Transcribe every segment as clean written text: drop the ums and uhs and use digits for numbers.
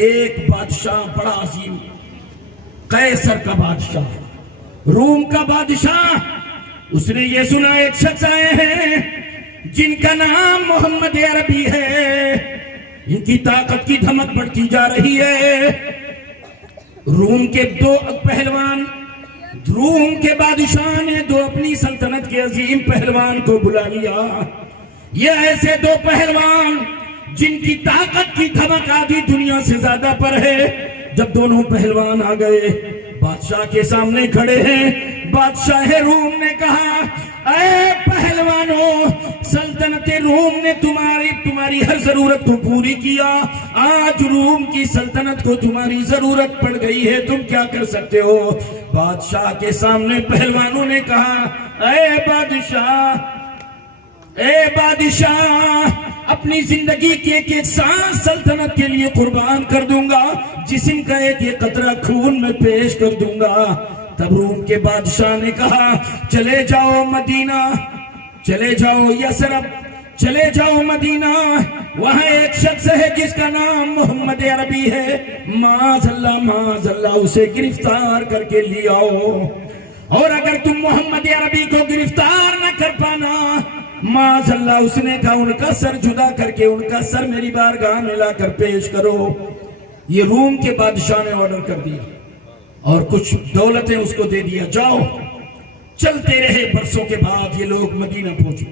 ایک بادشاہ بڑا عظیم، قیصر کا بادشاہ، روم کا بادشاہ، اس نے یہ سنا ایک شخص آئے ہیں جن کا نام محمد عربی ہے، ان کی طاقت کی دھمک بڑھتی جا رہی ہے۔ روم کے دو پہلوان، روم کے بادشاہ نے دو اپنی سلطنت کے عظیم پہلوان کو بلا لیا۔ یہ ایسے دو پہلوان جن کی طاقت کی دھمک آدھی دنیا سے زیادہ پر ہے۔ جب دونوں پہلوان آ گئے، بادشاہ کے سامنے کھڑے ہیں، بادشاہ روم نے کہا، اے پہلوانوں، سلطنت روم نے تمہاری ہر ضرورت کو پوری کیا، آج روم کی سلطنت کو تمہاری ضرورت پڑ گئی ہے، تم کیا کر سکتے ہو؟ بادشاہ کے سامنے پہلوانوں نے کہا، اے بادشاہ، اپنی زندگی کی ایک ایک سانس سلطنت کے لیے قربان کر دوں گا، جسم کا ایک ایک قطرہ خون میں پیش کر دوں گا۔ تب روم کے بادشاہ نے کہا، چلے جاؤ مدینہ، چلے جاؤ یثرب، چلے جاؤ مدینہ، وہاں ایک شخص ہے جس کا نام محمد عربی ہے، معاذ اللہ اسے گرفتار کر کے لے آؤ، اور اگر تم محمد عربی کو گرفتار نہ کر پانا، معاذ اللہ، اس نے کہا، ان کا سر جدا کر کے ان کا سر میری بارگاہ میں لا کر پیش کرو۔ یہ روم کے بادشاہ نے آرڈر کر دیا اور کچھ دولتیں اس کو دے دیا، جاؤ۔ چلتے رہے، برسوں کے بعد یہ لوگ مدینہ پہنچے۔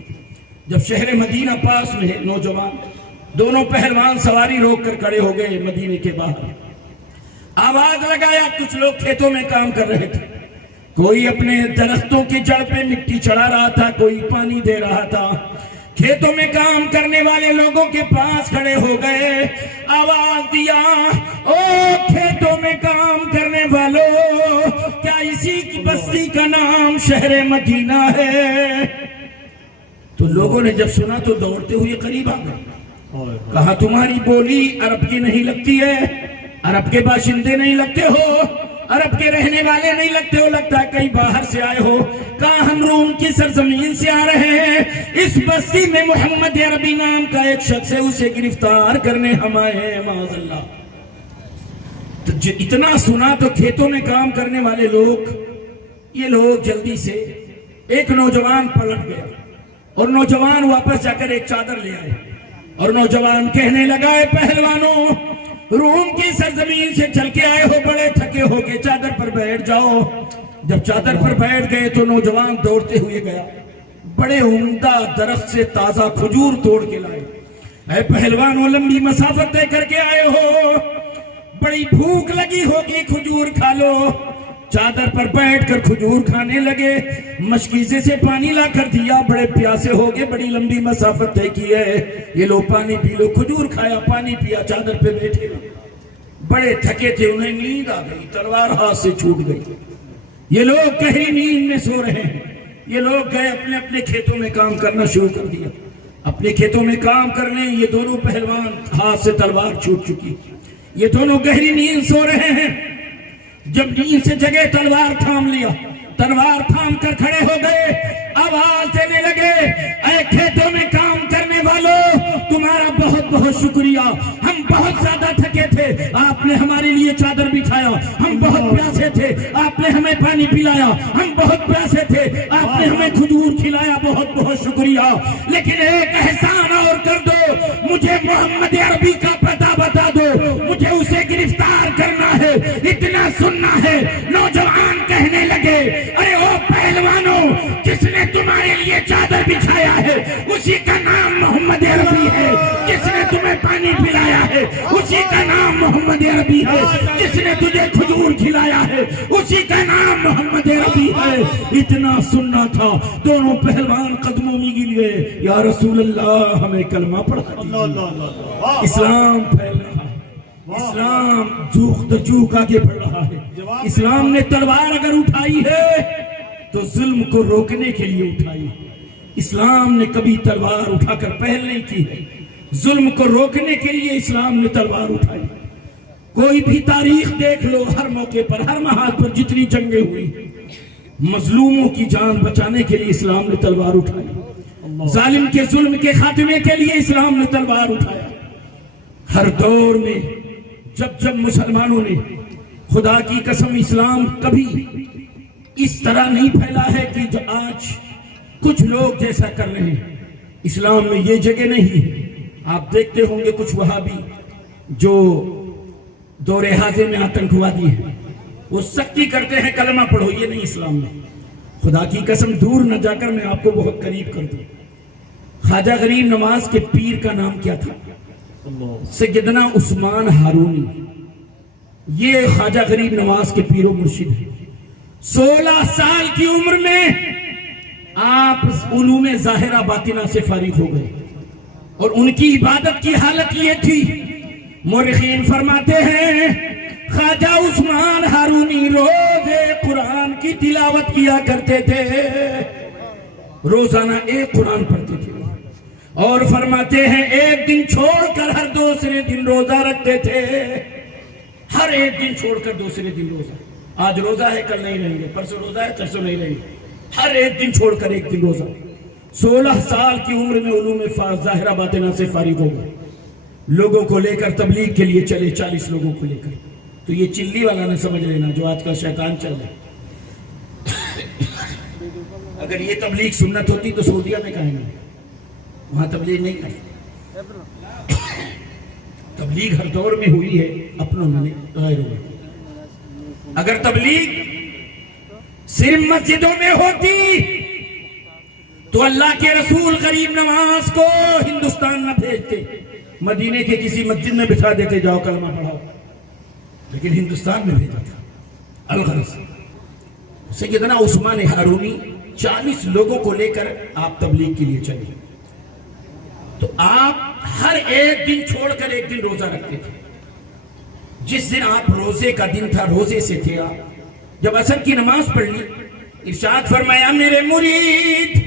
جب شہر مدینہ پاس میں ہے، نوجوان دونوں پہلوان سواری روک کر کھڑے ہو گئے مدینے کے باہر، آواز لگایا۔ کچھ لوگ کھیتوں میں کام کر رہے تھے، کوئی اپنے درختوں کی جڑ پہ مٹی چڑھا رہا تھا، کوئی پانی دے رہا تھا۔ کھیتوں میں کام کرنے والے لوگوں کے پاس کھڑے ہو گئے، آواز دیا، او کھیتوں میں کام کرنے والوں، کیا اسی کی بستی کا نام شہر مدینہ ہے؟ تو لوگوں نے جب سنا تو دوڑتے ہوئے قریب آ گئے، کہا، تمہاری بولی عرب کی نہیں لگتی ہے، عرب کے باشندے نہیں لگتے ہو، عرب کے رہنے والے نہیں لگتے ہو، لگتا ہے کہیں باہر سے آئے ہو۔ کہا، ہم روم کی سرزمین سے آ رہے ہیں، اس بستی میں محمد عربی نام کا ایک شخص ہے، اسے گرفتار کرنے ہم آئے ہیں، معاذ اللہ۔ تو اتنا سنا تو کھیتوں میں کام کرنے والے لوگ، یہ لوگ جلدی سے، ایک نوجوان پلٹ گیا اور نوجوان واپس جا کر ایک چادر لے آئے، اور نوجوان کہنے لگا، اے پہلوانوں، روم کی سرزمین سے چل کے آئے ہو، بڑے تھکے ہو کے چادر پر بیٹھ جاؤ۔ جب چادر پر بیٹھ گئے تو نوجوان دوڑتے ہوئے گیا، بڑے عمدہ درخت سے تازہ کھجور توڑ کے لائے۔ اے پہلوانوں، لمبی مسافت طے کر کے آئے ہو، بڑی بھوک لگی ہوگی، کھجور کھا لو۔ چادر پر بیٹھ کر کھجور کھانے لگے، مشکیزے سے پانی لا کر دیا، بڑے پیاسے ہو گئے، بڑی لمبی مسافت طے کی ہے، یہ لو پانی پی لو۔ کھجور کھایا، پانی پیا، چادر پہ بیٹھے رہے، بڑے تھکے تھے، انہیں نیند آ گئی، تلوار ہاتھ سے چھوٹ گئی، یہ لوگ گہری نیند میں سو رہے ہیں۔ یہ لوگ گئے، اپنے اپنے کھیتوں میں کام کرنا شروع کر دیا، اپنے کھیتوں میں کام کرنے۔ یہ دونوں پہلوان ہاتھ سے تلوار چھوٹ چکی، یہ دونوں گہری نیند سو رہے ہیں۔ جب نیند سے جگے، تلوار تھام لیا، تلوار تھام کر کھڑے ہو گئے، آواز دینے لگے، اے کھیتوں میں کام کرنے والوں، تمہارا بہت بہت شکریہ، ہم بہت زیادہ تھکے تھے، آپ نے ہمارے لیے چادر بچھایا، ہم بہت پیاسے تھے، آپ نے ہمیں پانی پلایا، ہم بہت پیاسے تھے، آپ نے ہمیں کھجور کھلایا، بہت بہت شکریہ، لیکن ایک احسان اور کر دو، مجھے محمد عربی کا پتہ بتا دو، مجھے اسے گرفتار کرنا ہے، اتنا سننا ہے۔ نوجوان کہنے لگے، ارے او پہلوانوں، جس نے تمہارے لیے چادر بچھایا ہے اسی کا نام محمد عربی ہے، جس نے تمہیں پانی پلایا ہے اسی کا نام محمد عربی ہے، جس نے تجھے کھجور کھلایا ہے اسی کا نام محمد عربی ہے۔ اتنا سننا تھا، دونوں پہلوان قدموں میں گر گئے، یا رسول اللہ، ہمیں کلمہ پڑھا دیجیے۔ اسلام پھیل رہا ہے، اسلام جوخ در جوخ آگے بڑھ رہا ہے۔ اسلام نے تلوار اگر اٹھائی ہے تو ظلم کو روکنے کے لیے اٹھائی۔ اسلام نے کبھی تلوار اٹھا کر پہل نہیں کی ہے، ظلم کو روکنے کے لیے اسلام نے تلوار اٹھائی۔ کوئی بھی تاریخ دیکھ لو، ہر موقع پر، ہر محاذ پر جتنی جنگیں ہوئی، مظلوموں کی جان بچانے کے لیے اسلام نے تلوار اٹھائی، ظالم کے ظلم کے خاتمے کے لیے اسلام نے تلوار اٹھایا۔ ہر دور میں جب مسلمانوں نے خدا کی قسم اسلام کبھی اس طرح نہیں پھیلا ہے کہ جو آج کچھ لوگ جیسا کر رہے ہیں، اسلام میں یہ جگہ نہیں ہے۔ آپ دیکھتے ہوں گے کچھ وہابی جو دور حاضر میں آتنکوادی ہیں، وہ سختی کرتے ہیں کلمہ پڑھو، یہ نہیں اسلام میں۔ خدا کی قسم دور نہ جا کر میں آپ کو بہت قریب کر دوں۔ خواجہ غریب نواز کے پیر کا نام کیا تھا؟ سیدنا عثمان ہارونی۔ یہ خواجہ غریب نواز کے پیر و مرشد ہیں۔ 16 سال کی عمر میں آپ علوم ظاہرہ باطنہ سے فارغ ہو گئے، اور ان کی عبادت کی حالت یہ تھی، مورخین فرماتے ہیں خواجہ عثمان ہارونی روزے قرآن کی تلاوت کیا کرتے تھے، روزانہ ایک قرآن پڑھتے تھے، اور فرماتے ہیں ایک دن چھوڑ کر ہر دوسرے دن روزہ رکھتے تھے، ہر ایک دن چھوڑ کر دوسرے دن روزہ۔ آج روزہ ہے کل نہیں رہیں گے، پرسوں روزہ ہے پرسوں نہیں رہیں گے، ہر ایک دن چھوڑ کر ایک دن روزہ۔ 16 سال کی عمر میں علوم ظاہرہ باطنہ سے فارغ ہو گئے، لوگوں کو لے کر تبلیغ کے لیے چلے، 40 لوگوں کو لے کر۔ تو یہ چلی والا نہ سمجھ لینا جو آج کا شیطان چل رہا ہے۔ اگر یہ تبلیغ سنت ہوتی تو سعودیہ میں کہیں گے، وہاں تبلیغ نہیں کرتے۔ تبلیغ ہر دور میں ہوئی ہے، اپنوں میں غیروں میں۔ اگر تبلیغ صرف مسجدوں میں ہوتی تو اللہ کے رسول غریب نواز کو ہندوستان نہ بھیجتے، مدینے کے کسی مسجد میں بٹھا دیتے، جاؤ کلمہ پڑھاؤ، لیکن ہندوستان میں بھیجا تھا۔ الغرض سیدنا عثمان ہارونی 40 لوگوں کو لے کر آپ تبلیغ کے لیے چلے، تو آپ ہر ایک دن چھوڑ کر ایک دن روزہ رکھتے تھے۔ جس دن آپ روزے کا دن تھا، روزے سے تھے آپ، جب عصر کی نماز پڑھ لی، ارشاد فرمایا میرے مرید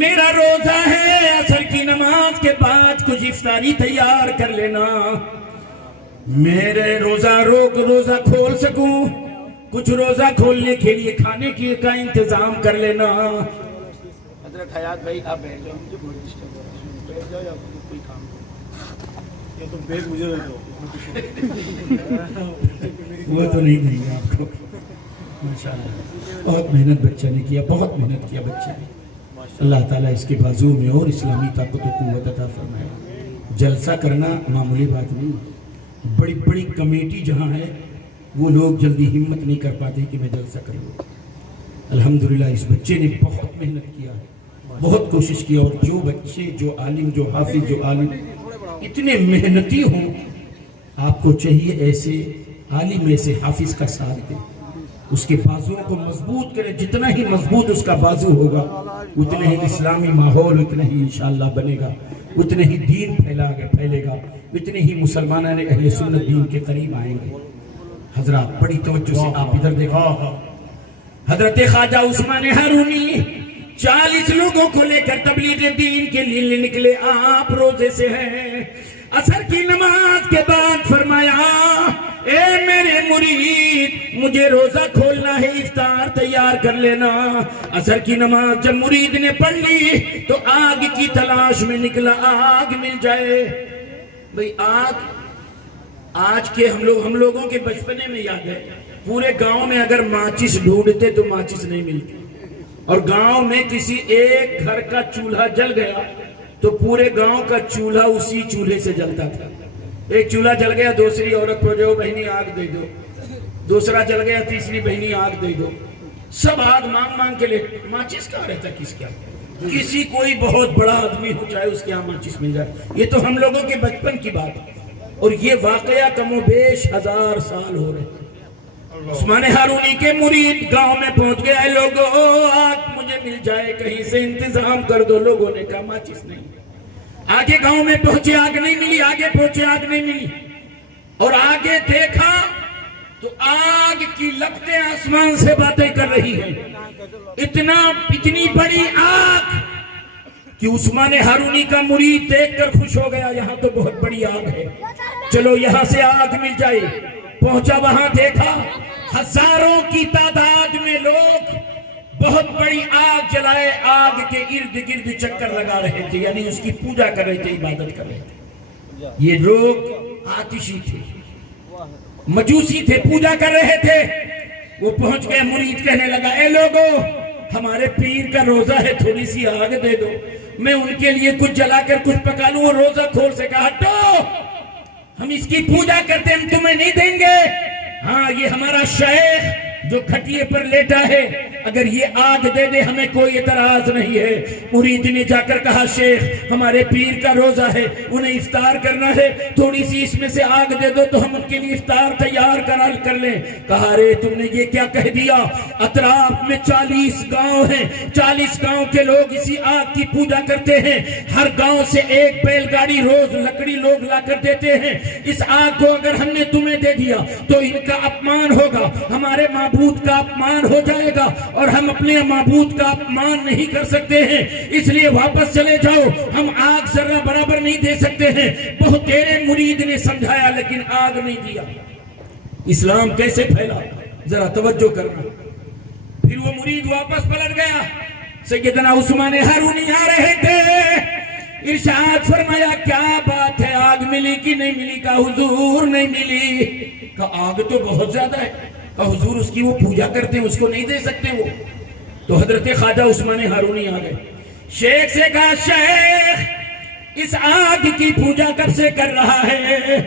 میرا روزہ ہے، عصر کی نماز کے بعد کچھ افطاری تیار کر لینا، میرے روزہ کھول سکوں، کچھ روزہ کھولنے کے لیے کھانے کی کا انتظام کر لینا۔ حضرت حیات بھائی آپ بیٹھ جاؤ، مجھے بہت ڈسٹرب ہو رہا ہے، بیٹھ جاؤ یا کوئی کام کرو، یا تم بیگ مجھے دے دو۔ وہ تو نہیں دیں گے آپ کو، ماشاءاللہ بہت محنت بچہ نے کیا، بہت محنت کیا بچے نے۔ اللہ تعالیٰ اس کے بازو میں اور اسلامی طاقت و قوت عطا فرمائے۔ جلسہ کرنا معمولی بات نہیں، بڑی بڑی کمیٹی جہاں ہے وہ لوگ جلدی ہمت نہیں کر پاتے کہ میں جلسہ کر لوں۔ الحمدللہ اس بچے نے بہت محنت کیا، بہت کوشش کی، اور جو بچے جو عالم جو حافظ جو عالم اتنے محنتی ہوں، آپ کو چاہیے ایسے عالم ایسے حافظ کا ساتھ دیں، اس کے بازوؤں کو مضبوط کرے، جتنا ہی مضبوط اس کا بازو ہوگا اتنا ہی اسلامی ماحول اتنا ہی انشاءاللہ بنے گا، اتنے ہی دین پھیلے گا، اتنے ہی مسلمانان اہل سنت دین کے قریب آئیں گے۔ حضرات بڑی توجہ سے آپ ادھر دیکھو، حضرت خواجہ عثمان ہارونی 40 لوگوں کو لے کر تبلیغ دین کے لیے نکلے، آپ روزے سے ہیں۔ عصر کی نماز کے بعد فرمایا اے میرے مرید مجھے روزہ کھولنا ہے، افطار تیار کر لینا۔ عصر کی نماز جب مرید نے پڑھ لی تو آگ کی تلاش میں نکلا، آگ مل جائے۔ بھئی آگ آج کے ہم لوگوں کے بچپنے میں یاد ہے، پورے گاؤں میں اگر ماچس ڈھونڈتے تو ماچس نہیں ملتی، اور گاؤں میں کسی ایک گھر کا چولہا جل گیا تو پورے گاؤں کا چولہا اسی چولہے سے جلتا تھا۔ ایک چولہا جل گیا، دوسری عورت کو جو بہنی آگ دے دو، دوسرا جل گیا، تیسری بہنی آگ دے دو، سب آگ مانگ مانگ کے لے۔ ماچس کہاں رہتا کس کیا؟ کسی کوئی بہت بڑا آدمی ہو چاہے اس کے یہاں ماچس مل جائے۔ یہ تو ہم لوگوں کے بچپن کی بات ہے، اور یہ واقعہ کم و بیش 1000 سال ہو رہے۔ عثمان ہارونی کے مرید گاؤں میں پہنچ گیا، لوگوں آگ مجھے مل جائے، کہیں سے انتظام کر دو۔ لوگوں نے کہا ماچس نہیں۔ آگے گاؤں میں پہنچے، آگ نہیں ملی، آگے پہنچے، آگ نہیں ملی، اور آگے دیکھا تو آگ کی لپٹیں آسمان سے باتیں کر رہی ہیں۔ اتنی بڑی آگ کہ عثمان ہارونی کا مرید دیکھ کر خوش ہو گیا، یہاں تو بہت بڑی آگ ہے، چلو یہاں سے آگ مل جائے۔ پہنچا، وہاں دیکھا ہزاروں کی تعداد میں لوگ بہت بڑی آگ جلائے، آگ کے ارد گرد چکر لگا رہے تھے، یعنی اس کی پوجا کر رہے تھے، عبادت کر رہے تھے۔ یہ لوگ آتشی تھے، مجوسی تھے، پوجا کر رہے تھے. وہ پہنچ گئے، مرید کہنے لگا اے لوگو ہمارے پیر کا روزہ ہے، تھوڑی سی آگ دے دو، میں ان کے لیے کچھ جلا کر کچھ پکا لوں. وہ روزہ کھول سے کہا ہٹو، ہم اس کی پوجا کرتے، ہم تمہیں نہیں دیں گے. ہاں یہ ہمارا شیخ جو کھٹیے پر لیٹا ہے، اگر یہ آگ دے دے ہمیں کوئی اعتراض نہیں ہے. مرید نے جا کر کہا شیخ ہمارے پیر کا روزہ ہے، انہیں افطار کرنا ہے، تھوڑی سی اس میں سے آگ دے دو تو ہم ان کے لیے افطار تیار کر لیں. کہا رے تم نے یہ کیا کہہ دیا؟ اطراف میں 40 گاؤں ہیں، 40 گاؤں کے لوگ اسی آگ کی پوجا کرتے ہیں. ہر گاؤں سے ایک بیل گاڑی روز لکڑی لوگ لا کر دیتے ہیں. اس آگ کو اگر ہم نے تمہیں دے دیا تو ان کا اپمان ہوگا، ہمارے معبود کا اپمان ہو جائے گا، اور ہم اپنے معبود کا اپمان نہیں کر سکتے ہیں، اس لیے واپس چلے جاؤ، ہم آگ ذرہ برابر نہیں دے سکتے ہیں. بہت تیرے مرید نے سمجھایا لیکن آگ نہیں دیا. اسلام کیسے پھیلا ذرا توجہ کرنا. پھر وہ مرید واپس پلٹ گیا. سیدنا عثمان ہارونی آ رہے تھے، ارشاد فرمایا کیا بات ہے، آگ ملی کہ نہیں ملی؟ کہا حضور نہیں ملی. کہا آگ تو بہت زیادہ ہے. کہا حضور اس کی وہ پوجا کرتے ہیں، اس کو نہیں دے سکتے وہ. تو حضرت خواجہ عثمان ہارونی آ گئے. شیخ سے کہا شیخ اس آگ کی پوجا کب سے کر رہا ہے؟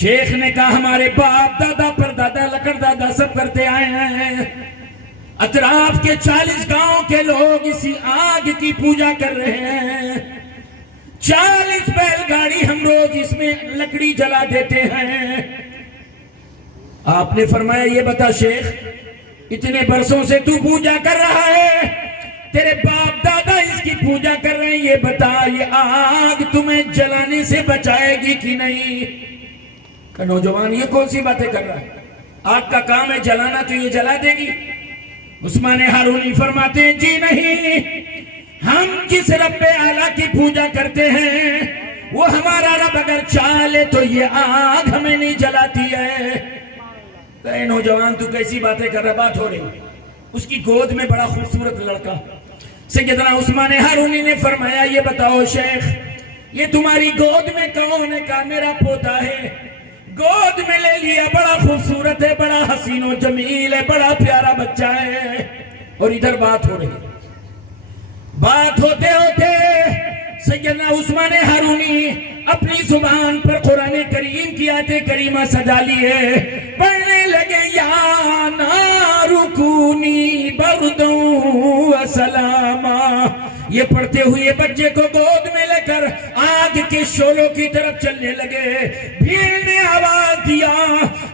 شیخ نے کہا ہمارے باپ دادا پر دادا لکڑ دادا سب کرتے آئے ہیں. اطراف کے 40 گاؤں کے لوگ اسی آگ کی پوجا کر رہے ہیں. 40 بیل گاڑی ہم روز اس میں لکڑی جلا دیتے ہیں. آپ نے فرمایا یہ بتا شیخ اتنے برسوں سے تو پوجا کر رہا ہے، تیرے باپ دادا اس کی پوجا کر رہے ہیں، یہ بتا یہ آگ تمہیں جلانے سے بچائے گی کہ نہیں؟ کہ نوجوان یہ کون سی باتیں کر رہا ہے؟ آگ کا کام ہے جلانا، تو یہ جلا دے گی؟ عثمان ہارونی فرماتے ہیں جی نہیں، ہم جس رب اعلیٰ کی پوجا کرتے ہیں وہ ہمارا رب اگر چاہے تو یہ آگ ہمیں نہیں جلاتی ہے. اے نوجوان تو کیسی باتیں کر رہا؟ بات ہو رہی. اس کی گود میں بڑا خوبصورت لڑکا. سیدنا عثمان ہارونی نے فرمایا یہ بتاؤ شیخ یہ تمہاری گود میں کون ہے؟ کہا میرا پوتا ہے. گود میں لے لیا، بڑا خوبصورت ہے، بڑا حسین و جمیل ہے، بڑا پیارا بچہ ہے. اور ادھر بات ہو رہی. بات ہوتے ہوتے سیدنا عثمان ہارونی اپنی زبان پر قرآن کریم کی آیت کریمہ سجا لیے، پڑھنے لگے یا نار کونی بردا و سلاما. یہ پڑھتے ہوئے بچے کو گود میں لے کر آگ کے شعلوں کی طرف چلنے لگے. بھیڑ نے آواز دیا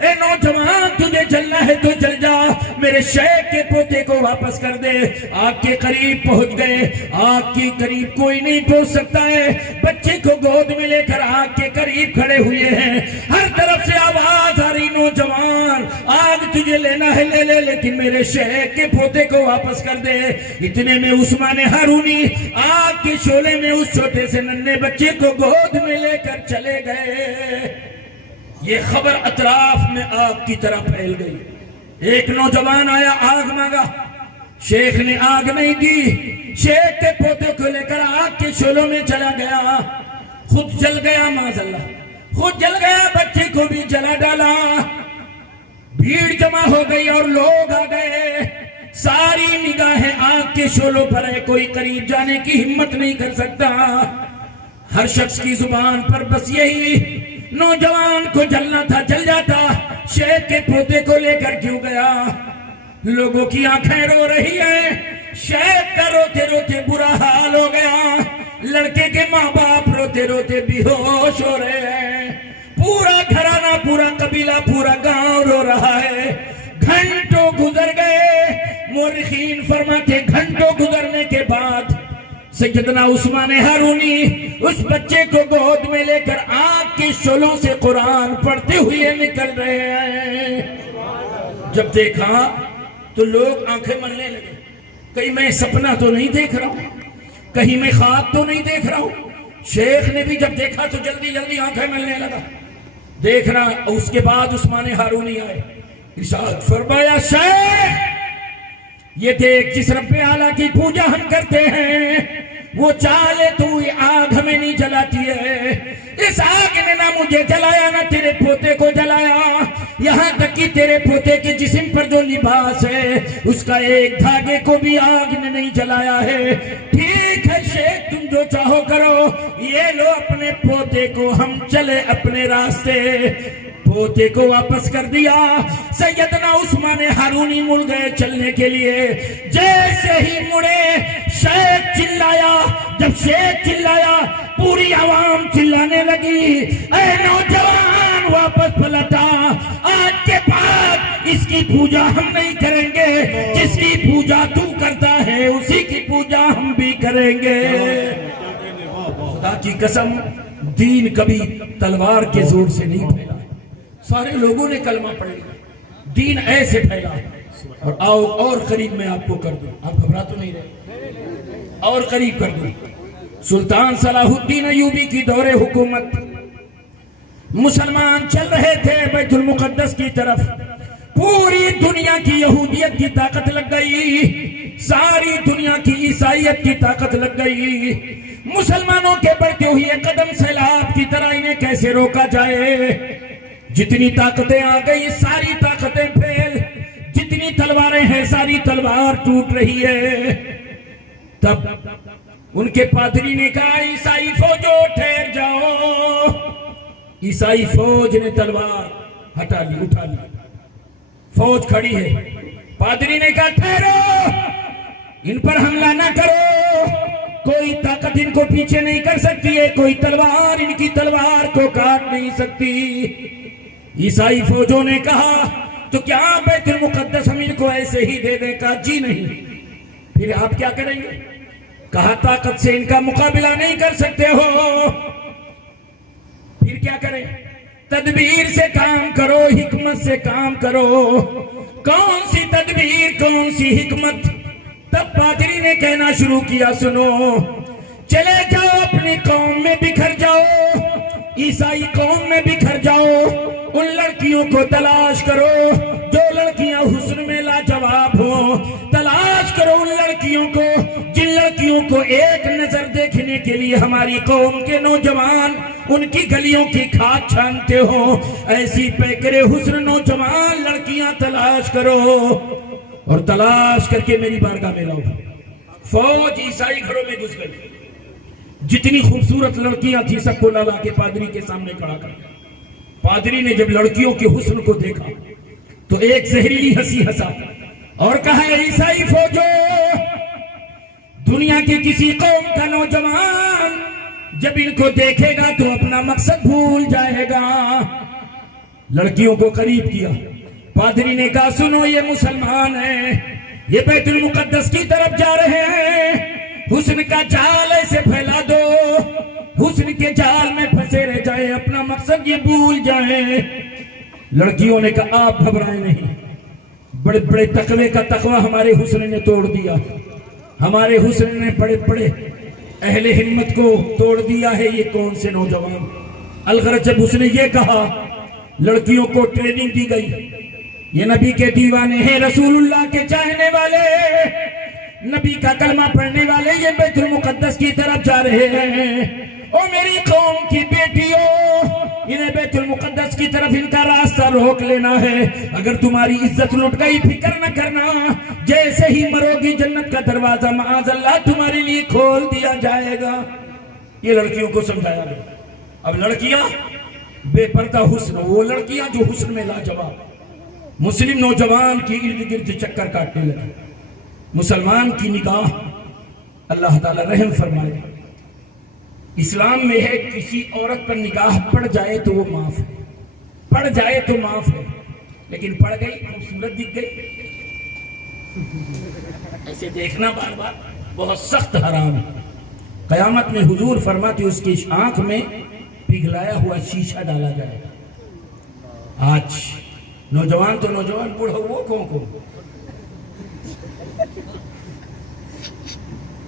اے نوجوان تجھے جلنا ہے تو جل جا، میرے شیخ کے پوتے کو واپس کر دے. آگ کے قریب پہنچ گئے. آگ کے قریب کوئی نہیں پہنچ سکتا ہے. بچے کو گود میں لے کر آگ کے قریب کھڑے ہوئے ہیں. ہر طرف سے آواز آ رہی نوجوان آگ تجھے لینا ہے لے لے، لیکن میرے شیخ کے پوتے کو واپس کر دے. اتنے میں عثمان ہارونی آگ کے شعلے میں اس چھوٹے سے ننھے بچے کو گود میں لے کر چلے گئے. یہ خبر اطراف میں آگ کی طرح پھیل گئی. ایک نوجوان آیا، آگ مانگا، شیخ نے آگ نہیں دی. شیخ کے پوتے کو لے کر آگ کے شعلوں میں چلا گیا، خود جل گیا. معاذ اللہ خود جل گیا، بچے کو بھی جلا ڈالا. بھیڑ جمع ہو گئی اور لوگ آ گئے. ساری نگاہیں آگ کے شعلوں پر ہے، کوئی قریب جانے کی ہمت نہیں کر سکتا. ہر شخص کی زبان پر بس یہی نوجوان کو جلنا تھا جل جاتا، شیخ کے پوتے کو لے کر کیوں گیا؟ لوگوں کی آنکھیں رو رہی ہیں. شیخ کا روتے روتے برا حال ہو گیا. لڑکے کے ماں باپ روتے روتے بے ہوش ہو رہے ہیں. پورا گھرانہ، پورا قبیلہ، پورا گاؤں رو رہا ہے. گھنٹوں گزر گئے. مورخین فرماتے گھنٹوں گزرنے کے بعد سیدنا عثمان ہارونی اس بچے کو گود میں لے کر آگ کے شعلوں سے قرآن پڑھتے ہوئے نکل رہے ہیں. جب دیکھا تو لوگ آنکھیں ملنے لگے. کہیں میں سپنا تو نہیں دیکھ رہا ہوں، کہیں میں خواب تو نہیں دیکھ رہا ہوں. شیخ نے بھی جب دیکھا تو جلدی جلدی آنکھیں ملنے لگا. دیکھ رہا. اس کے بعد عثمان ہارونی آئے، ارشاد فرمایا شیخ یہ دیکھ جس رب اعلیٰ کی پوجا ہم کرتے ہیں وہ چالے تو یہ آگ ہمیں نہیں جلاتی ہے. اس آگ نے نہ مجھے جلایا نہ تیرے پوتے کو جلایا. حالانکہ تیرے پوتے کے جسم پر جو لباس ہے اس کا ایک دھاگے کو بھی آگ نے نہیں جلایا ہے. ٹھیک ہے شیخ تم جو چاہو کرو, یہ لو اپنے پوتے کو, ہم چلے اپنے راستے. پوتے کو واپس کر دیا. سیدنا عثمان ہارونی مڑ گئے چلنے کے لیے. جیسے ہی مڑے شیخ چلایا. جب شیخ چلایا پوری عوام چلانے لگی, اے نوجوان واپس پلٹا, آج کے بعد اس کی پوجا ہم نہیں کریں گے, جس کی پوجا تو کرتا ہے اسی کی پوجا ہم بھی کریں گے. خدا کی قسم دین کبھی تلوار کے زور سے نہیں پھیلا. سارے لوگوں نے کلمہ پڑھ لیا, دین ایسے پھیلا. اور آؤ اور قریب میں آپ کو کر دوں, آپ گھبرا تو نہیں رہے, اور قریب کر دوں. سلطان صلاح الدین ایوبی کی دور حکومت, مسلمان چل رہے تھے بیت المقدس کی طرف. پوری دنیا کی یہودیت کی طاقت لگ گئی, ساری دنیا کی عیسائیت کی طاقت لگ گئی. مسلمانوں کے بڑھتے ہوئے قدم سیلاب کی طرح انہیں کیسے روکا جائے. جتنی طاقتیں آ گئی ساری طاقتیں پھیل, جتنی تلواریں ہیں ساری تلوار ٹوٹ رہی ہے. تب ان کے پادری نے کہا عیسائی فوجوں ٹھہر جاؤ. عیسائی فوج نے تلوار ہٹا لی, اٹھا لی, فوج کھڑی ہے. پادری نے کہا ٹھہرو, ان پر حملہ نہ کرو, کوئی طاقت ان کو پیچھے نہیں کر سکتی ہے, کوئی تلوار ان کی تلوار کو کاٹ نہیں سکتی. عیسائی فوجوں نے کہا تو کیا بیت المقدس ہم ان کو ایسے ہی دے دیں؟ کہا جی نہیں. پھر آپ کیا کریں گے؟ کہا طاقت سے ان کا مقابلہ نہیں کر سکتے ہو, پھر کیا کریں؟ تدبیر سے کام کرو, حکمت سے کام کرو. کون سی تدبیر, کون سی حکمت؟ تب پادری نے کہنا شروع کیا سنو, چلے جاؤ اپنی قوم میں بکھر جاؤ, عیسائی قوم میں بکھر جاؤ. ان لڑکیوں کو تلاش کرو جو لڑکیاں حسن میں لاجواب ہوں. تلاش کرو ان لڑکیوں کو جن لڑکیوں کو ایک نظر دیکھنے کے لیے ہماری قوم کے نوجوان ان کی گلیوں کی کھاد چھانتے ہوں. ایسی پیکرے حسن نوجوان لڑکیاں تلاش کرو اور تلاش کر کے میری بارگاہ میں لاؤ. فوج عیسائی گھروں میں گھس گئی. جتنی خوبصورت لڑکیاں تھیں سب کو لا کے پادری کے سامنے کھڑا کر دیا. پادری نے جب لڑکیوں کے حسن کو دیکھا تو ایک زہریلی ہنسی ہنسا اور کہا عیسائی فوجوں, دنیا کی کسی قوم کا نوجوان جب ان کو دیکھے گا تو اپنا مقصد بھول جائے گا. لڑکیوں کو قریب کیا. پادری نے کہا سنو, یہ مسلمان ہیں, یہ بیت المقدس کی طرف جا رہے ہیں. حسن کا جال ایسے پھیلا دو, حسن کے جال میں پھنسے رہ جائیں, اپنا مقصد یہ بھول جائیں. لڑکیوں نے کہا آپ گھبرائیں نہیں, بڑے بڑے تقوی کا تقوی ہمارے حسن نے توڑ دیا. ہمارے حسن نے بڑے بڑے اہل ہمت کو توڑ دیا ہے. یہ کون سے نوجوان؟ الغرض جب اس نے یہ کہا لڑکیوں کو ٹریننگ دی گئی. یہ نبی کے دیوانے ہیں, رسول اللہ کے چاہنے والے, نبی کا کلمہ پڑھنے والے, یہ بیت المقدس کی طرف جا رہے ہیں. او میری قوم کی بیٹیوں, انہیں بیت المقدس کی طرف ان کا راستہ روک لینا ہے. اگر تمہاری عزت لٹ گئی فکر نہ کرنا, جیسے ہی مرو گی جنت کا دروازہ معاذ اللہ تمہارے لیے کھول دیا جائے گا. یہ لڑکیوں کو سمجھایا گیا. اب لڑکیاں بے پردہ حسن, وہ لڑکیاں جو حسن میں لاجواب, مسلم نوجوان کی ارد گرد چکر کاٹنے لگے. مسلمان کی نگاہ, اللہ تعالی رحم فرمائے, اسلام میں ہے کسی عورت پر نگاہ پڑ جائے تو وہ معاف ہے, پڑ جائے تو معاف ہے, لیکن پڑ گئی خوبصورت دکھ گئی ایسے دیکھنا بار بار بہت سخت حرام ہے. قیامت میں حضور فرماتے اس کی آنکھ میں پگھلایا ہوا شیشہ ڈالا جائے گا. آج نوجوان تو نوجوان, بوڑھا وہ کون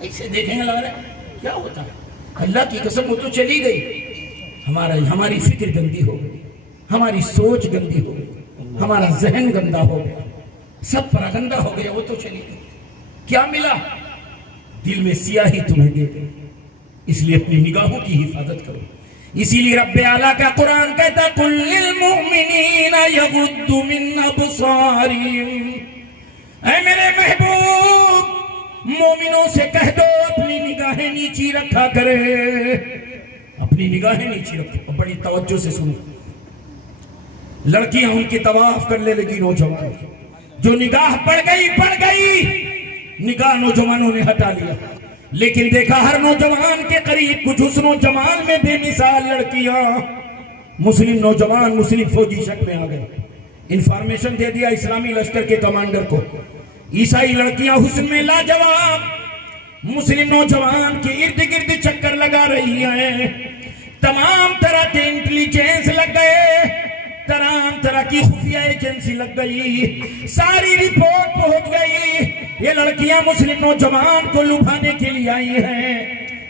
ایسے دیکھیں گے, لگ رہا ہے کیا ہوتا ہے. اللہ کی قسم وہ تو چلی گئی. ہماری فکر گندی ہو گئی, ہماری سوچ گندی ہو گئی, ہمارا ذہن گندا ہو گیا, سب پراگندہ ہو گیا. وہ تو چلی گئی, کیا ملا؟ دل میں سیاہی تمہیں دے گئی. اس لیے اپنی نگاہوں کی حفاظت کرو. اسی لیے رب اعلیٰ کا قرآن کہتا قل للمؤمنین یغضوا من ابصارہم، اے میرے محبوب مومنوں سے کہہ دو اپنی نگاہیں نیچی رکھا کرے، اپنی نگاہیں نیچی رکھو۔ بڑی توجہ سے سنو، لڑکیاں ان کی طواف کرنے لگی، نوجوان جو نگاہ پڑ گئی، نگاہ نوجوانوں نے ہٹا لیا، لیکن دیکھا ہر نوجوان کے قریب کچھ حسن و جمال میں بے مثال لڑکیاں۔ مسلم نوجوان مسلم فوجی شک میں آ گئے، انفارمیشن دے دیا اسلامی لشکر کے کمانڈر کو، عیسائی لڑکیاں حسن میں لاجواب، مسلم نوجوان کے ارد گرد چکر لگا رہی ہیں، تمام طرح کے انٹیلیجنس لگ گئے، تمام طرح کی خفیہ ایجنسی لگ گئی، ساری رپورٹ پہنچ گئی، یہ لڑکیاں مسلم نوجوان کو لبھانے کے لیے آئی ہیں،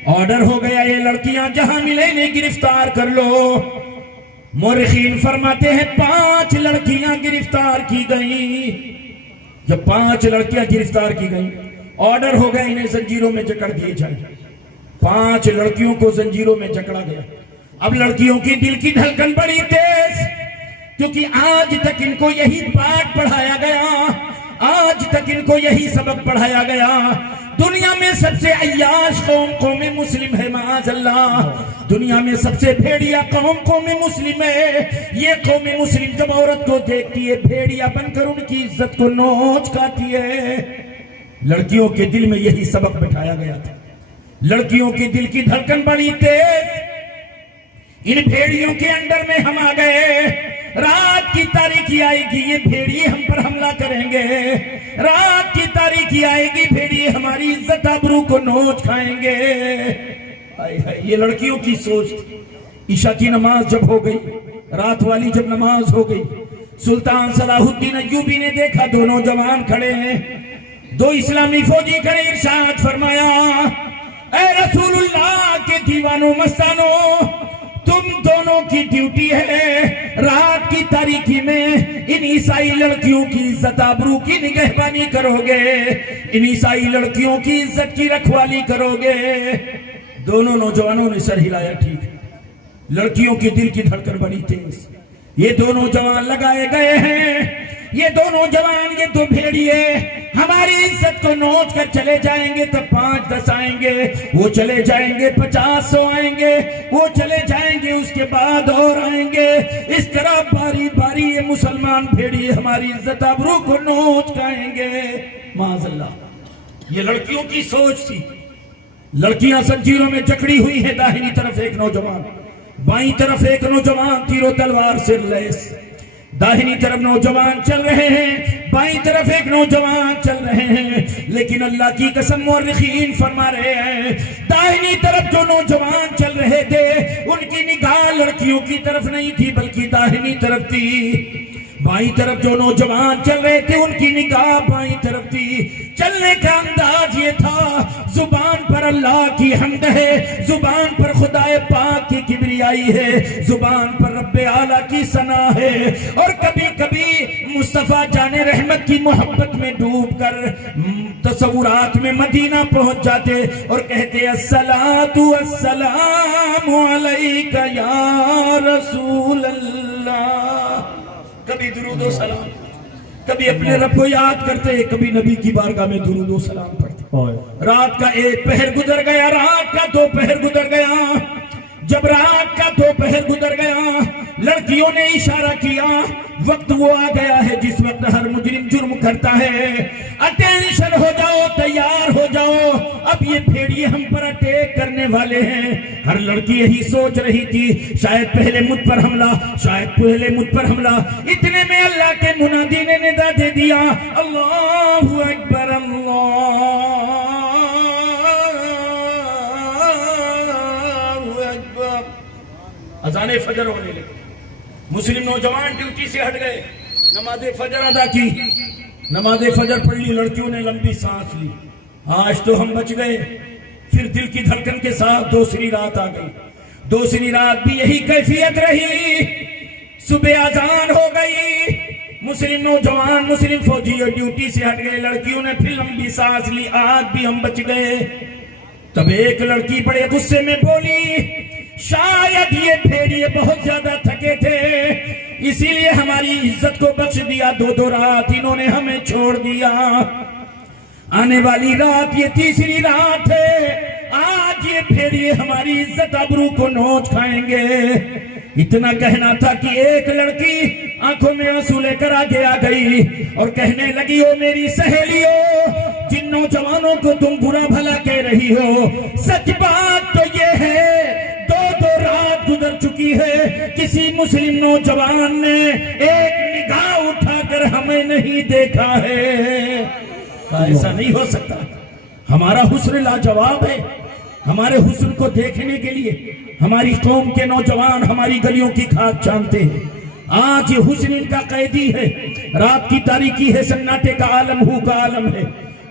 آرڈر ہو گیا یہ لڑکیاں جہاں ملے انہیں گرفتار کر لو۔ مورخین فرماتے ہیں 5 لڑکیاں گرفتار کی گئیں۔ جب 5 لڑکیاں گرفتار کی گئیں، آرڈر ہو گیا انہیں زنجیروں میں جکڑ دیے جائیں۔ 5 لڑکیوں کو زنجیروں میں جکڑا گیا۔ اب لڑکیوں کی دل کی دھڑکن بڑی تیز، کیونکہ آج تک ان کو یہی پاٹ پڑھایا گیا، آج تک ان کو یہی سبق پڑھایا گیا، دنیا میں سب سے عیاش قوم مسلم ہے، معاذ اللہ، دنیا میں سب سے بھیڑیا قوم مسلم ہے۔ یہ قوم مسلم جب عورت کو دیکھتی ہے بھیڑیا بن کر ان کی عزت کو نوچ کھاتی ہے۔ لڑکیوں کے دل میں یہی سبق بٹھایا گیا تھا، لڑکیوں کے دل کی دھڑکن بڑی تیز، ان بھیڑیوں کے انڈر میں ہم آ گئے، رات کی تاریکی آئے گی یہ بھیڑیے ہم پر حملہ کریں گے، رات کی تاریکی آئے گی بھیڑیے ہماری عزت آبرو کو نوچ کھائیں گے۔ یہ لڑکیوں کی سوچ تھی۔ عشاء کی نماز جب ہو گئی، رات والی جب نماز ہو گئی، سلطان صلاح الدین ایوبی نے دیکھا 2 نوجوان کھڑے ہیں، 2 اسلامی فوجی کھڑے، ارشاد فرمایا اے رسول اللہ کے دیوانوں مستانوں، تم دونوں کی ڈیوٹی ہے رات کی تاریکی میں ان عیسائی لڑکیوں کی عزت آبرو کی نگہبانی کرو گے، ان عیسائی لڑکیوں کی عزت کی رکھوالی کرو گے۔ دونوں نوجوانوں نے سر ہلایا، ٹھیک ہے۔ لڑکیوں کی دل کی دھڑکن بڑی تیز، یہ 2 نوجوان لگائے گئے ہیں، یہ 2 نوجوان، یہ 2 بھیڑیے ہماری عزت کو نوچ کر چلے جائیں گے تو 5-10 آئیں گے، وہ چلے جائیں گے 50-100 آئیں گے، وہ چلے جائیں گے اس کے بعد اور آئیں گے، اس طرح باری باری یہ مسلمان بھیڑیے ہماری عزت آبرو کو نوچ کھائیں گے۔ معاذ اللہ، یہ لڑکیوں کی سوچ تھی۔ لڑکیاں زنجیروں میں جکڑی ہوئی ہیں، داہنی طرف ایک نوجوان، بائیں طرف ایک نوجوان تیر و تلوار سے لیس، داہنی طرف نوجوان چل رہے ہیں، بائیں طرف ایک نوجوان چل رہے ہیں، لیکن اللہ کی قسم مورخین فرما رہے ہیں داہنی طرف جو نوجوان چل رہے تھے ان کی نگاہ لڑکیوں کی طرف نہیں تھی بلکہ داہنی طرف تھی، بائیں طرف جو نوجوان چل رہے تھے ان کی نگاہ بائیں طرف تھی۔ چلنے کا انداز یہ تھا، زبان پر اللہ کی حمد ہے، زبان پر خدا پاک کی کبریائی ہے، زبان پر رب اعلیٰ کی ثنا ہے، اور کبھی کبھی مصطفیٰ جان رحمت کی محبت میں ڈوب کر تصورات میں مدینہ پہنچ جاتے اور کہتے الصلاۃ والسلام علیک یا رسول اللہ۔ کبھی درود و سلام، کبھی اپنے رب کو یاد کرتے، کبھی نبی کی بارگاہ میں درود و سلام پڑھتے۔ رات کا 1 پہر گزر گیا، رات کا 2 پہر گزر گیا، جب رات کا 2 پہر گزر گیا لڑکیوں نے اشارہ کیا وقت وہ آ گیا ہے جس وقت ہر مجرم جرم کرتا ہے، اٹینشن ہو جاؤ، تیار ہو جاؤ، اب یہ بھیڑیے ہم پر اٹیک کرنے والے ہیں۔ ہر لڑکی یہی سوچ رہی تھی شاید پہلے مجھ پر حملہ، شاید پہلے مجھ پر حملہ۔ اتنے میں اللہ کے منادی نے ندا دے دیا، اللہ اکبر، اللہ اکبر، اذان فجر ہونے لگی۔ مسلم نوجوان ڈیوٹی سے ہٹ گئے، نماز فجر ادا کی، نماز فجر پڑھ لی، لڑکیوں نے لمبی سانس لی، آج تو ہم بچ گئے۔ پھر دل کی دھڑکن کے ساتھ دوسری رات آ گئی، دوسری رات بھی یہی کیفیت رہی، صبح اذان ہو گئی، مسلم نوجوان مسلم فوجی ڈیوٹی سے ہٹ گئے، لڑکیوں نے پھر لمبی سانس لی، آج بھی ہم بچ گئے۔ تب ایک لڑکی بڑے غصے میں بولی، شاید یہ بھیڑیے بہت زیادہ تھکے تھے، اسی لیے ہماری عزت کو بخش دیا، دو رات انہوں نے ہمیں چھوڑ دیا، آنے والی رات یہ تیسری رات ہے، آج یہ بھیڑیے ہماری عزت ابرو کو نوچ کھائیں گے۔ اتنا کہنا تھا کہ ایک لڑکی آنکھوں میں آنسو لے کر آگے آ گئی اور کہنے لگی، او میری سہیلیوں، جن نوجوانوں کو تم برا بھلا کہہ رہی ہو، سچ بات تو یہ ہے دو رات گزر چکی ہے، کسی مسلم نوجوان نے ایک نگاہ اٹھا کر ہمیں نہیں دیکھا ہے۔ ایسا نہیں ہو سکتا، ہمارا حسن لاجواب ہے، ہمارے حسن کو دیکھنے کے لیے ہماری قوم کے نوجوان ہماری گلیوں کی کھاد چاندتے ہیں۔ آج یہ حسن ان کا قیدی ہے، رات کی تاریکی ہے، سناٹے کا عالم ہو کا عالم ہے،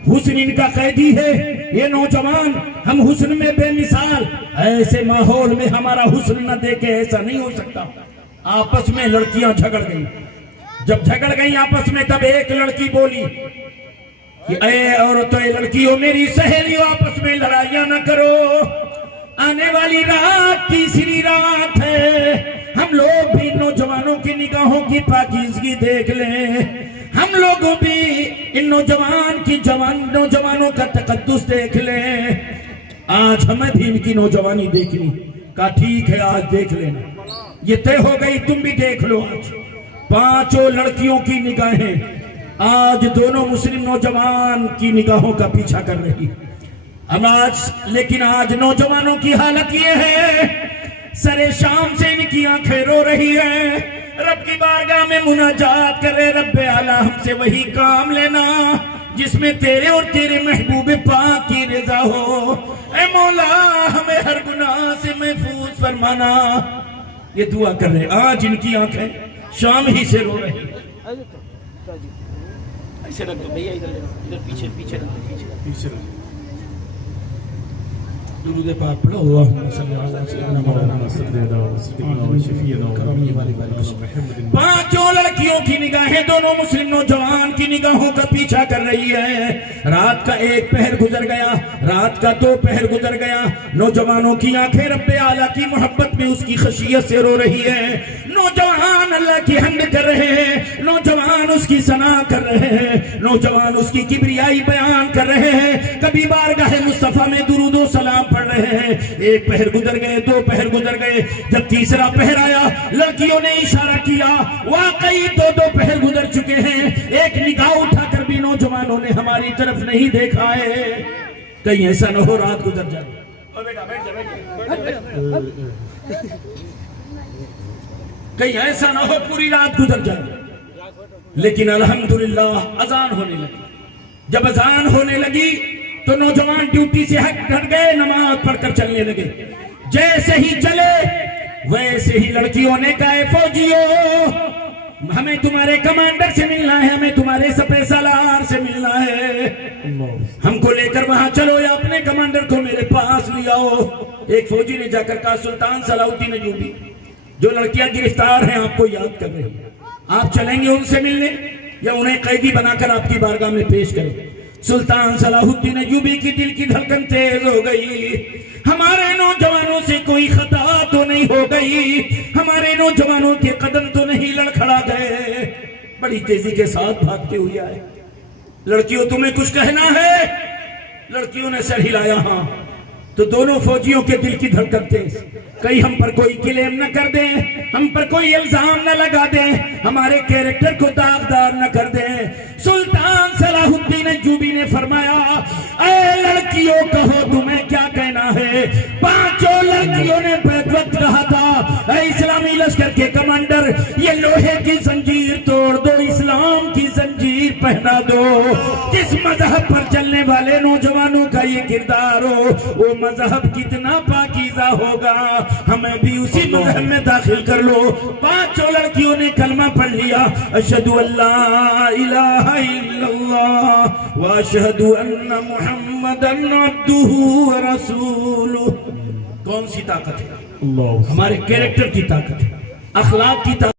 حسن ان کا قیدی ہے۔ یہ نوجوان ہم حسن میں بے مثال، ایسے ماحول میں ہمارا حسن نہ دیکھے، ایسا نہیں ہو سکتا۔ آپس میں لڑکیاں جھگڑ گئیں، جب جھگڑ گئیں آپس میں تب ایک لڑکی بولی کہ اے عورتوں، اے لڑکیوں، میری سہیلیوں، آپس میں لڑائیاں نہ کرو، آنے والی رات تیسری رات ہے، ہم لوگ بھی نوجوانوں کی نگاہوں کی پاکیزگی دیکھ لیں، ہم لوگ بھی ان نوجوانوں کا تقدس دیکھ لیں۔ آج ہمیں بھی ان کی نوجوانی دیکھنی، کہا ٹھیک ہے آج دیکھ لینا، یہ طے ہو گئی، تم بھی دیکھ لو۔ آج پانچوں لڑکیوں کی نگاہیں آج دونوں مسلم نوجوان کی نگاہوں کا پیچھا کر رہی، لیکن آج نوجوانوں کی حالت یہ ہے، سر شام سے ان کی آنکھیں رو رہی ہیں، رب کی بارگاہ میں مناجات کر رہے، رب اعلیٰ ہم سے وہی کام لینا جس میں تیرے اور تیرے محبوب پاک کی رضا ہو، اے مولا ہمیں ہر گناہ سے محفوظ فرمانا، یہ دعا کر رہے۔ آج ان کی آنکھیں شام ہی سے رو رہی، ایسے رکھ دو بھئیہ، ادھر پیچھے رکھ دو، پیچھے رکھ دو، درود پاک پڑھو، اللہم صلی اللہ علیہ وسلم۔ پانچوں لڑکیوں کی نگاہیں دونوں مسلم نوجوان کی نگاہوں کا پیچھا کر رہی ہے۔ رات کا ایک پہر گزر گیا، رات کا دو پہر گزر گیا، نوجوانوں کی آنکھیں رب اعلیٰ کی محبت میں اس کی خشیت سے رو رہی ہے، نوجوان اللہ کی حمد کر رہے ہیں، نوجوان اس کی ثنا کر رہے ہیں، نوجوان اس کی کبریائی بیان کر رہے ہیں، کبھی بارگاہ مصطفیٰ میں درود و سلام پڑھ رہے ہیں۔ ایک پہر گزر گئے، دو پہر گزر گئے، جب تیسرا پہر آیا لڑکیوں نے اشارہ کیا، واقعی دو پہر گزر چکے ہیں، ایک نگاہ اٹھا کر بھی نوجوانوں نے ہماری طرف نہیں دیکھا ہے، کہیں ایسا نہ ہو رات گزر جائے۔ کہیں ایسا نہ ہو پوری رات گزر جائے۔ لیکن الحمدللہ اذان ہونے لگی، جب اذان ہونے لگی تو نوجوان ڈیوٹی سے ہٹ گئے، نماز پڑھ کر چلنے لگے، جیسے ہی چلے ویسے ہی لڑکیوں نے کہا، فوجیوں ہمیں تمہارے کمانڈر سے ملنا ہے، ہمیں تمہارے سپہ سالار سے ملنا ہے، ہم کو لے کر وہاں چلو یا اپنے کمانڈر کو میرے پاس لے آؤ۔ ایک فوجی نے جا کر کہا، سلطان صلاح الدین ایوبی، جو لڑکیاں گرفتار ہیں آپ کو یاد کر رہی ہیں، آپ چلیں گے ان سے ملنے یا انہیں قیدی بنا کر آپ کی بارگاہ میں پیش کریں؟ سلطان صلاح الدین ایوبی کی دل کی دھڑکن تیز ہو گئی، ہمارے نوجوانوں سے کوئی خطا تو نہیں ہو گئی، ہمارے نوجوانوں کے قدم تو نہیں لڑکھڑا گئے، بڑی تیزی کے ساتھ بھاگتے ہوئے آئے۔ لڑکیوں تمہیں کچھ کہنا ہے؟ لڑکیوں نے سر ہلایا ہاں، تو دونوں فوجیوں کے دل کی دھڑکن تیز، کہیں ہم پر کوئی کلیم نہ کر دیں، ہم پر کوئی الزام نہ لگا دیں، ہمارے کیریکٹر کو داغدار نہ کر دیں۔ سلطان صلاح الدین ایوبی نے فرمایا، اے لڑکیوں کہو تمہیں کیا کہنا ہے؟ پانچوں لڑکیوں نے بیک وقت کہا تھا، اے اسلامی لشکر کے کمانڈر، یہ لوہے کی زنجیر توڑ دو، اسلام کی زنجیر پہنا دو، جس مذہب پر چلنے والے نوجوانوں کا یہ کردار ہو وہ مذہب کتنا پاکیزہ ہوگا، ہمیں بھی اسی مذہب میں داخل کر لو۔ پانچوں لڑکیوں نے کلمہ پڑھ لیا، اشہد ان لا الہ الا اللہ واشہد ان محمدا عبدہ ورسولہ۔ کون سی طاقت ہے؟ ہمارے کیریکٹر کی طاقت ہے، اخلاق کی طاقت۔